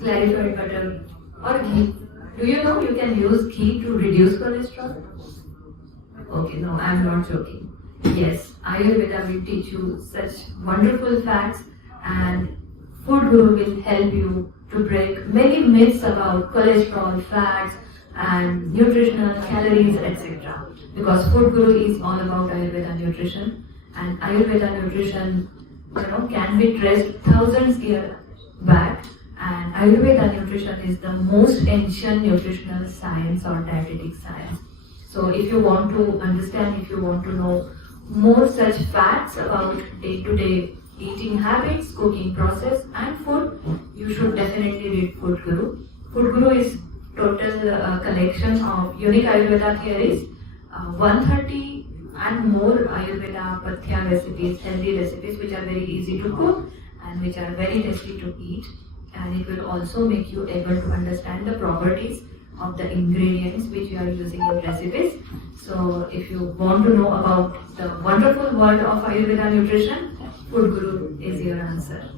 clarified butter or ghee. Do you know you can use ghee to reduce cholesterol? Okay, no, I'm not joking. Yes, Ayurveda will teach you such wonderful facts, and Food Guru will help you to break many myths about cholesterol, fats, and nutritional calories, etc. Because Food Guru is all about Ayurveda nutrition, and Ayurveda nutrition, can be traced thousands years back. And Ayurveda nutrition is the most ancient nutritional science or dietetic science. So if you want to understand, if you want to know more such facts about day-to-day eating habits, cooking process and food, you should definitely read Food Guru. Food Guru is total collection of unique Ayurveda theories, 130 and more Ayurveda pathya recipes, healthy recipes which are very easy to cook and which are very tasty to eat. And it will also make you able to understand the properties of the ingredients which you are using in recipes. So if you want to know about the wonderful world of Ayurveda nutrition, Food Guru is your answer.